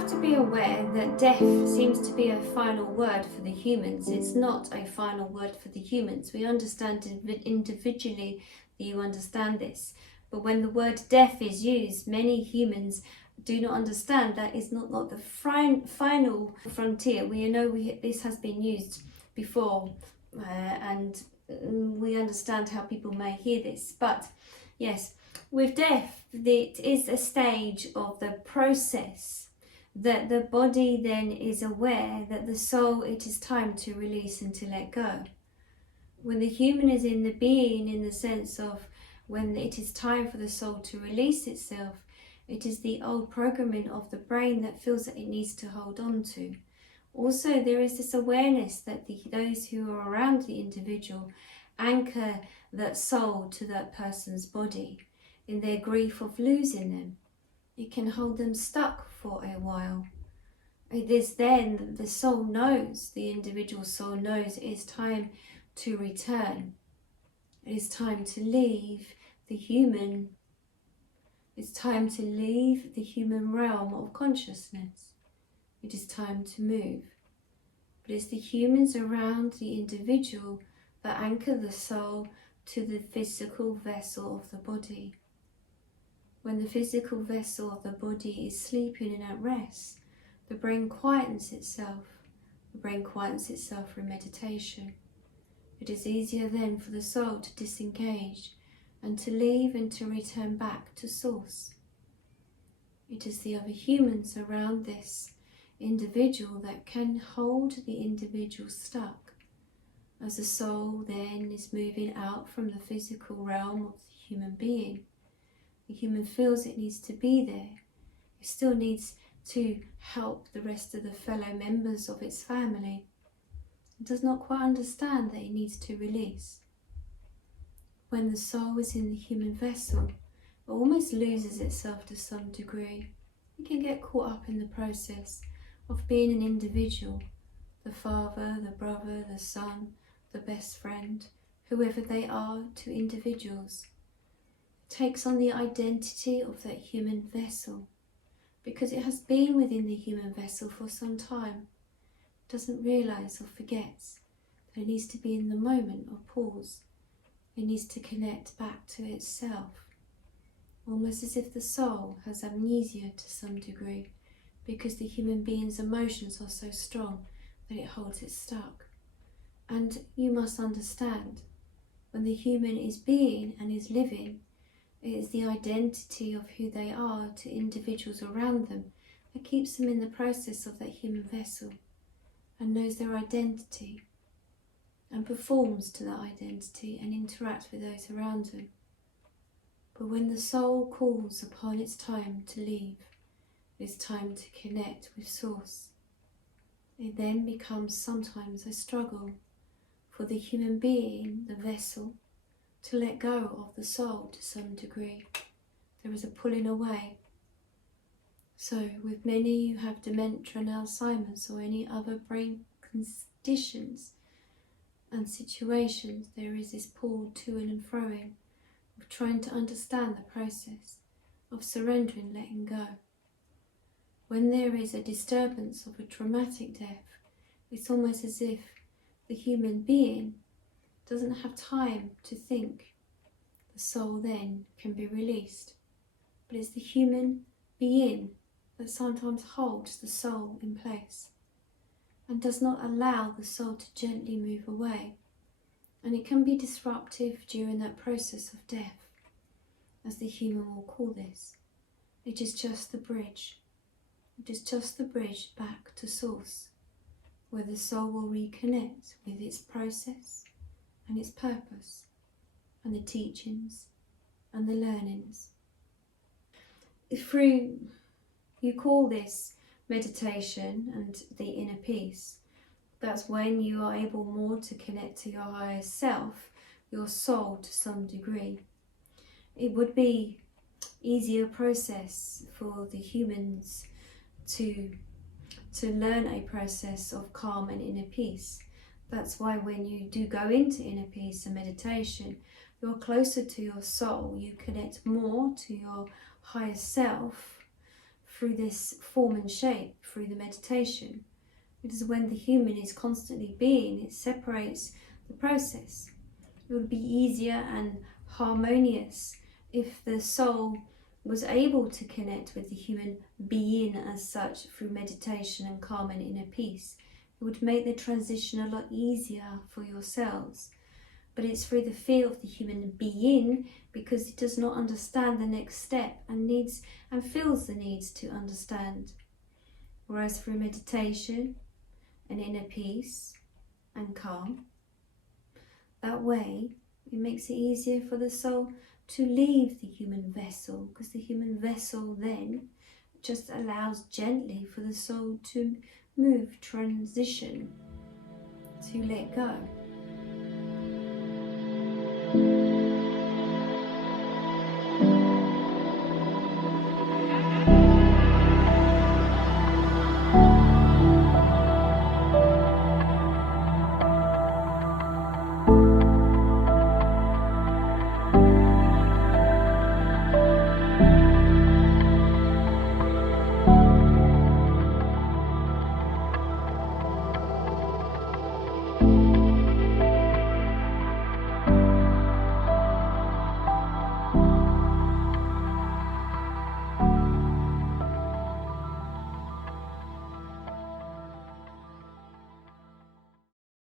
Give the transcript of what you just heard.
have to be aware that death seems to be a final word for the humans. It's not a final word for the humans. We understand individually that you understand this. But when the word death is used, many humans do not understand that is not the final frontier. We know this has been used before, and we understand how people may hear this. But yes, with death, it is a stage of the process that the body then is aware that the soul, it is time to release and to let go. When the human is in the being, in the sense of when it is time for the soul to release itself, it is the old programming of the brain that feels that it needs to hold on to. Also, there is this awareness that those who are around the individual anchor that soul to that person's body in their grief of losing them. It can hold them stuck for a while. It is then the soul knows, the individual soul knows it is time to return. It is time to leave the human. It's time to leave the human realm of consciousness. It is time to move. But it's the humans around the individual that anchor the soul to the physical vessel of the body. When the physical vessel of the body is sleeping and at rest, the brain quietens itself. The brain quietens itself through meditation. It is easier then for the soul to disengage and to leave and to return back to source. It is the other humans around this individual that can hold the individual stuck, as the soul then is moving out from the physical realm of the human being. The human feels it needs to be there. It still needs to help the rest of the fellow members of its family. It does not quite understand that it needs to release. When the soul is in the human vessel, it almost loses itself to some degree. It can get caught up in the process of being an individual, the father, the brother, the son, the best friend, whoever they are to individuals. Takes on the identity of that human vessel because it has been within the human vessel for some time. It doesn't realize or forgets that it needs to be in the moment of pause. It needs to connect back to itself, almost as if the soul has amnesia to some degree because the human being's emotions are so strong that it holds it stuck. And you must understand, when the human is being and is living, it is the identity of who they are to individuals around them that keeps them in the process of that human vessel and knows their identity and performs to that identity and interacts with those around them. But when the soul calls upon its time to leave, it's time to connect with Source. It then becomes sometimes a struggle for the human being, the vessel, to let go of the soul to some degree. There is a pulling away. So with many who have dementia and Alzheimer's or any other brain conditions and situations, there is this pull to and froing of trying to understand the process of surrendering, letting go. When there is a disturbance of a traumatic death, it's almost as if the human being doesn't have time to think. The soul then can be released. But it's the human being that sometimes holds the soul in place and does not allow the soul to gently move away. And it can be disruptive during that process of death, as the human will call this. It is just the bridge. It is just the bridge back to Source, where the soul will reconnect with its process and its purpose and the teachings and the learnings. Through, you call this meditation and the inner peace. That's when you are able more to connect to your higher self, your soul to some degree. It would be easier process for the humans to learn a process of calm and inner peace. That's why when you do go into inner peace and meditation, you're closer to your soul. You connect more to your higher self through this form and shape, through the meditation. Because when the human is constantly being, it separates the process. It would be easier and harmonious if the soul was able to connect with the human being as such through meditation and calm and inner peace. It would make the transition a lot easier for yourselves. But it's through the fear of the human being, because it does not understand the next step and needs and feels the needs to understand. Whereas through meditation and inner peace and calm, that way it makes it easier for the soul to leave the human vessel, because the human vessel then just allows gently for the soul to move, transition, to let go.